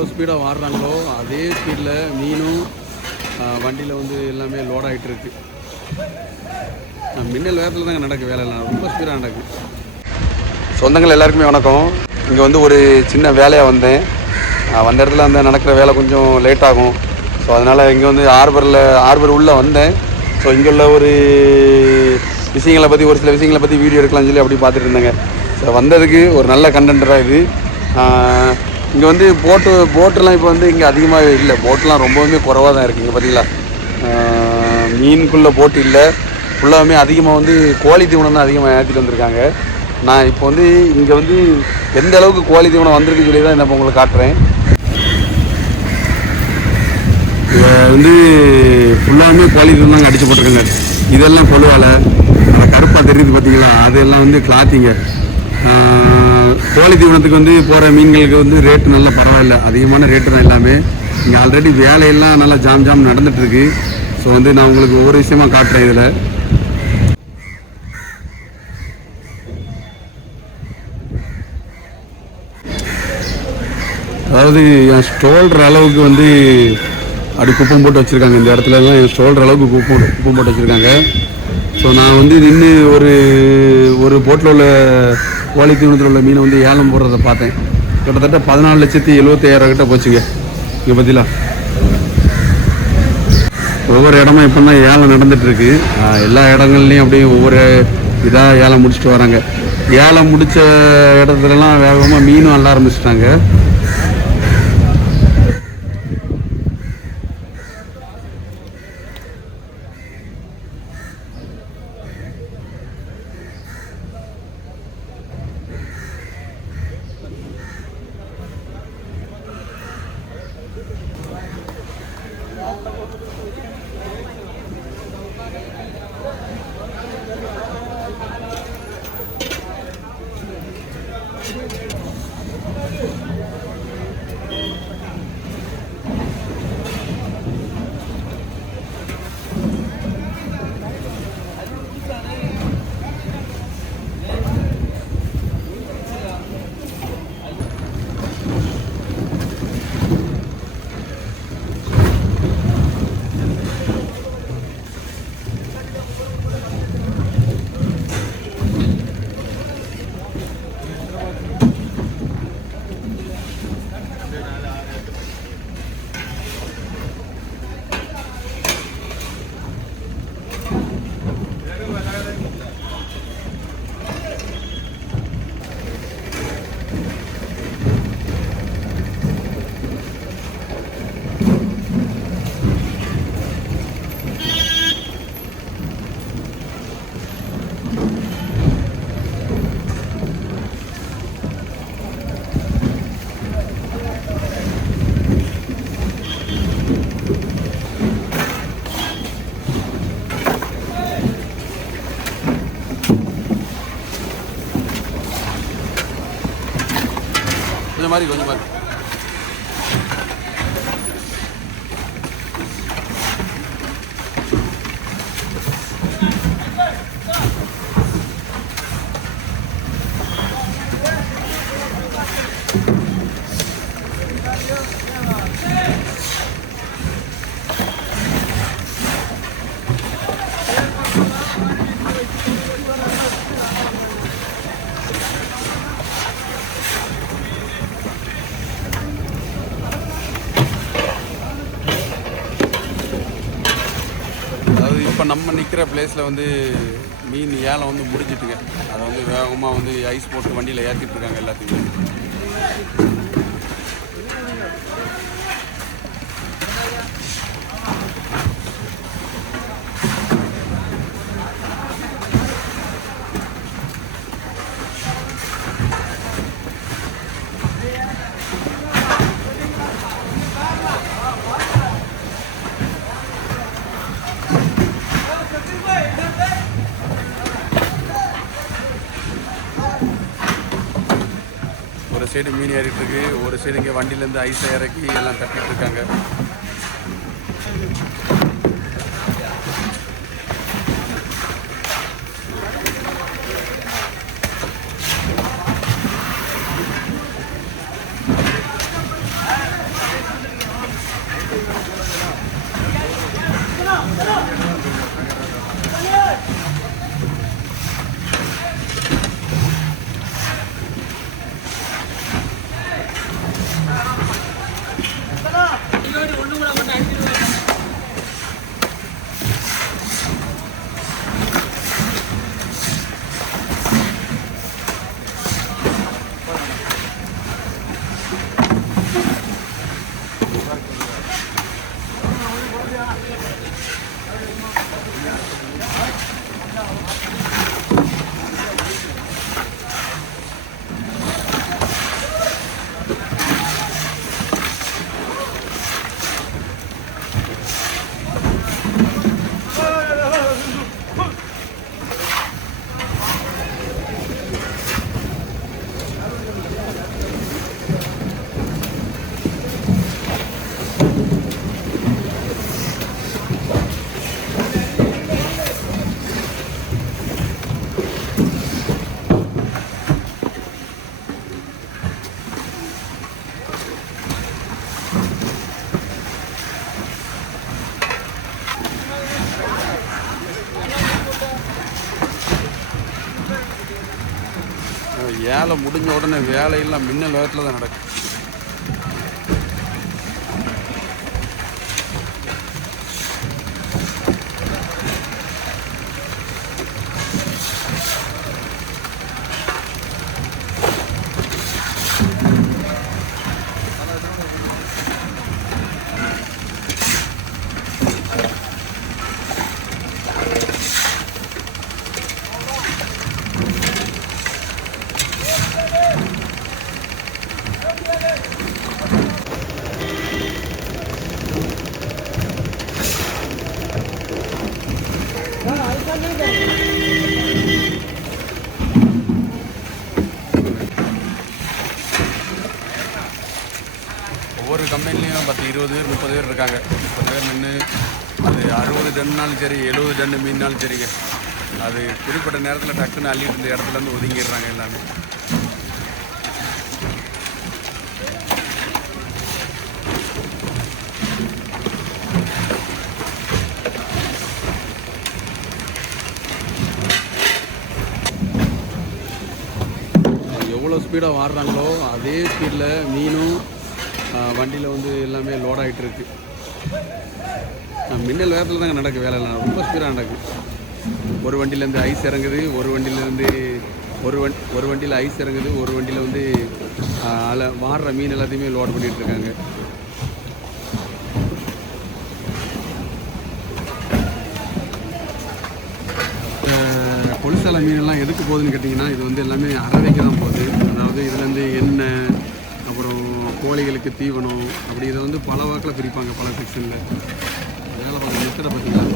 எவ்வளோ ஸ்பீடாக வாடுறாங்களோ அதே ஸ்பீடில் மீனும் வண்டியில் வந்து எல்லாமே லோட் ஆகிட்டு இருக்கு. மின்னல் வேகத்தில் தாங்க நடக்குது வேலையெல்லாம், ரொம்ப ஸ்பீடாக நடக்குது. சொந்தங்கள் எல்லாருக்குமே வணக்கம். இங்கே வந்து ஒரு சின்ன வேலையாக வந்தேன். வந்த இடத்துல அந்த நடக்கிற வேலை கொஞ்சம் லேட் ஆகும். ஸோ அதனால் இங்கே வந்து ஹார்பர் உள்ளே வந்தேன். ஸோ இங்கே உள்ள ஒரு விஷயங்களை பற்றி, ஒரு சில விஷயங்களை பற்றி வீடியோ எடுக்கலாம்னு சொல்லி அப்படி பார்த்துட்டு இருந்தேங்க. ஸோ வந்ததுக்கு ஒரு நல்ல கண்டென்ட்டாக இது. இங்கே வந்து போட்டெல்லாம் இப்போ வந்து இங்கே அதிகமாகவே இல்லை. போட்டெலாம் ரொம்பவுமே குறைவாக தான் இருக்குது. இங்கே பார்த்தீங்களா, மீனுக்குள்ளே போட்டு இல்லை, ஃபுல்லாகவுமே அதிகமாக வந்து கோழி தீவனம் தான் அதிகமாக ஏற்றிட்டு வந்திருக்காங்க. நான் இப்போ வந்து இங்கே வந்து எந்த அளவுக்கு கோழி தீவனம் வந்திருக்குன்னு சொல்லி தான் நான் உங்களுக்கு காட்டுறேன். இதை வந்து ஃபுல்லாகவுமே கோழி தீவனம் தாங்க அடித்து போட்டிருக்காங்க. இதெல்லாம் கொழுவாலை, அதை கருப்பாக தெரியுது பார்த்தீங்களா, அதெல்லாம் வந்து கிளாத்திங்க. கோழி தீவனத்துக்கு வந்து போகிற மீன்களுக்கு வந்து ரேட்டு நல்லா பரவாயில்ல, அதிகமான ரேட்டு தான் எல்லாமே. இங்கே ஆல்ரெடி வேலையெல்லாம் நல்லா ஜாம் நடந்துகிட்ருக்கு. ஸோ வந்து நான் உங்களுக்கு ஒவ்வொரு விஷயமா காட்டுறேன். இதில் அதாவது என் ஸ்டோல்ற அளவுக்கு வந்து அப்படி குப்பம் போட்டு வச்சுருக்காங்க. இந்த இடத்துலலாம் என் ஸ்டோல்ற அளவுக்கு குப்பம் போட்டு வச்சுருக்காங்க. ஸோ நான் வந்து நின்று ஒரு போட்டில் உள்ள கோழி தீவனத்தில் உள்ள மீனை வந்து ஏலம் போடுறத பார்த்தேன். கிட்டத்தட்ட 14,75,000 கிட்ட போச்சுங்க. இங்கே பார்த்தீங்களா, ஒவ்வொரு இடமா இப்போ தான் ஏலம் நடந்துகிட்ருக்கு. எல்லா இடங்கள்லையும் அப்படியே ஒவ்வொரு இதாக ஏலம் முடிச்சுட்டு வராங்க. ஏலம் முடித்த இடத்துலலாம் வேகமாக மீனும் அள்ள ஆரம்பிச்சிட்டாங்க. கொஞ்சம் மாதிரி இப்போ நம்ம நிற்கிற பிளேஸில் வந்து மீன் ஏலம் வந்து முடிஞ்சிட்டுங்க. அதை வந்து வேகமாக வந்து ஐஸ் போட்டு வண்டியில் ஏற்றிட்டு இருக்காங்க எல்லாத்தையுமே. ஒரு சைடு மீன் ஏறிட்டு இருக்கு, ஒரு சைடு இங்கே வண்டியிலேருந்து ஐஸை இறக்கி எல்லாம் தட்டிட்டு இருக்காங்க. ஏழை முடிஞ்ச உடனே வேலையெல்லாம் மின்னல் வேகத்தில் தான் நடக்கும். ஒவ்வொரு கம்பெனிலையும் 10, 20 பேர் 30 பேர் இருக்காங்க. 30 பேர் நின்று அது 60 டன்னாலும் சரி 70 டன்னு மீன்னாலும் சரிங்க, அது குறிப்பிட்ட நேரத்தில் டக்குன்னு அள்ளிட்டு இருந்த இடத்துலேருந்து ஒதுங்கிடுறாங்க எல்லாமே. எவ்வளோ ஸ்பீடாக வாடுறாங்களோ அதே ஸ்பீடில் மீனும் வண்டியில் வந்து எல்லாமே லோட் ஆகிட்டு இருக்கு. மின்னல் வேகத்தில் தாங்க நடக்குது வேலையெல்லாம், ரொம்ப ஸ்பீடாக நடக்குது. ஒரு வண்டியிலேருந்து ஐஸ் இறங்குது, ஒரு வண்டியிலேருந்து ஒரு வண்டியில் ஐஸ் இறங்குது, ஒரு வண்டியில் வந்து வாடுற மீன் எல்லாத்தையுமே லோட் பண்ணிகிட்டு இருக்காங்க. கொலுசால மீனெல்லாம் எதுக்கு போகுதுன்னு கேட்டிங்கன்னா, இது வந்து எல்லாமே அறவைக்கு தான் போகுது. அதாவது இதுலேருந்து எண்ணெய், அப்புறம் கோழிகளுக்கு தீவனம், அப்படி இதை வந்து பல வாக்கில் பிரிப்பாங்க, பல செக்ஷனில். வேலை பார்க்க மெத்தடை பார்த்தீங்களா?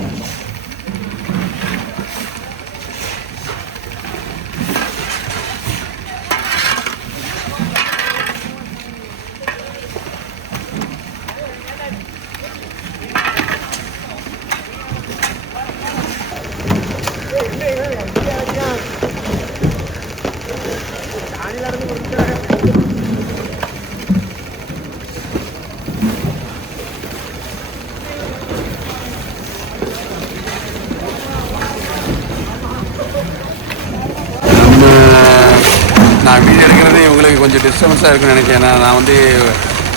நான் வீடியோ எடுக்கிறது இவங்களுக்கு கொஞ்சம் டிஸ்டர்பன்ஸாக இருக்குன்னு நினைக்கிறேன். நான் வந்து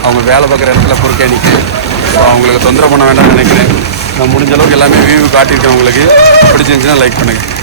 அவங்க வேலை பார்க்குற இடத்துல பொறுக்க நிற்கிறேன். ஸோ அவங்களுக்கு தொந்தரவு பண்ண வேண்டாம்னு நினைக்கிறேன். நான் முடிஞ்ச அளவுக்கு எல்லாமே வியூ காட்டியிருக்கேன். உங்களுக்கு பிடிச்சிருந்துச்சுன்னா லைக் பண்ணுங்கள்.